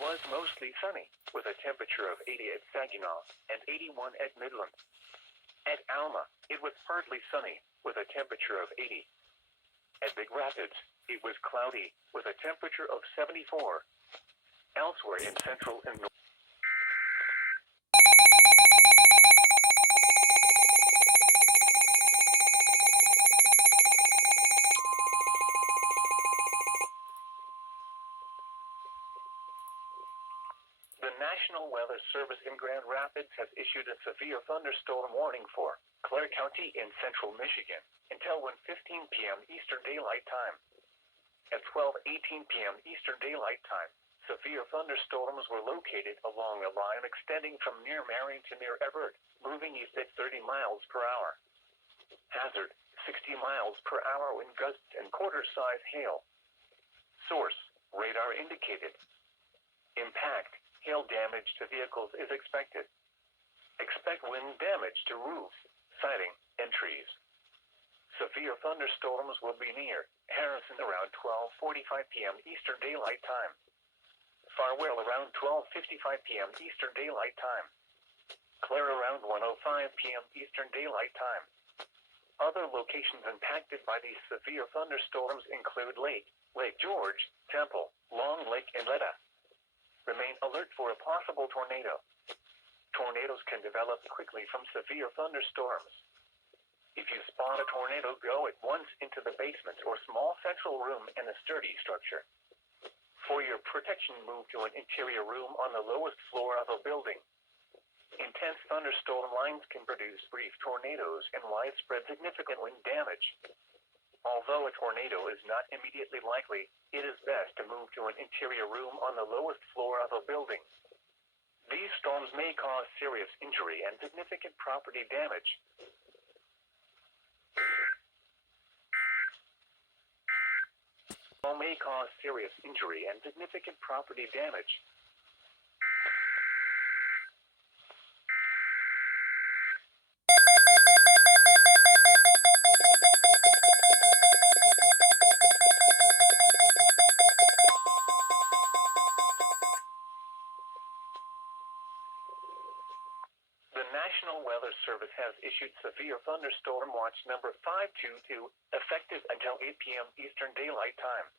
was mostly sunny, with a temperature of 80 at Saginaw and 81 at Midland. At Alma, it was partly sunny, with a temperature of 80. At Big Rapids, it was cloudy, with a temperature of 74. Elsewhere in central and north. The National Weather Service in Grand Rapids has issued a severe thunderstorm warning for Clare County in central Michigan until 1:15 p.m. Eastern Daylight Time. At 12:18 p.m. Eastern Daylight Time, severe thunderstorms were located along a line extending from near Marion to near Everett, moving east at 30 miles per hour. Hazard, 60 miles per hour wind gusts and quarter-size hail. Source, radar indicated. Impact, hail damage to vehicles is expected. Expect wind damage to roofs, siding, and trees. Severe thunderstorms will be near Harrison around 12:45 p.m. Eastern Daylight Time. Farwell around 12:55 p.m. Eastern Daylight Time. Clare around 1:05 p.m. Eastern Daylight Time. Other locations impacted by these severe thunderstorms include Lake George, Temple, Long Lake, and Letta. Remain alert for a possible tornado. Tornadoes can develop quickly from severe thunderstorms. If you spot a tornado, go at once into the basement or small central room in a sturdy structure. For your protection, move to an interior room on the lowest floor of a building. Intense thunderstorm lines can produce brief tornadoes and widespread significant wind damage. Although a tornado is not immediately likely, it is best to move to an interior room on the lowest floor of a building. These storms may cause serious injury and significant property damage. May cause serious injury and significant property damage. The National Weather Service has issued severe thunderstorm watch number 522, effective until 8 p.m. Eastern Daylight Time.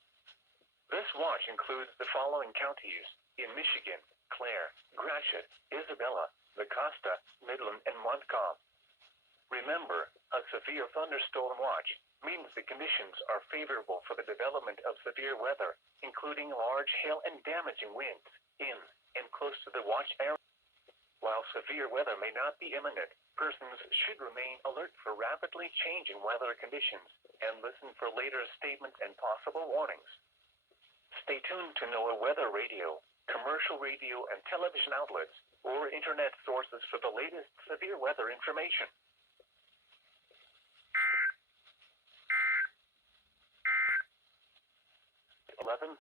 This watch includes the following counties in Michigan: Clare, Gratiot, Isabella, Mecosta, Midland, and Montcalm. Remember, a severe thunderstorm watch means the conditions are favorable for the development of severe weather, including large hail and damaging winds, in and close to the watch area. While severe weather may not be imminent, persons should remain alert for rapidly changing weather conditions and listen for later statements and possible warnings. Stay tuned to NOAA Weather Radio, commercial radio and television outlets, or internet sources for the latest severe weather information. 11:30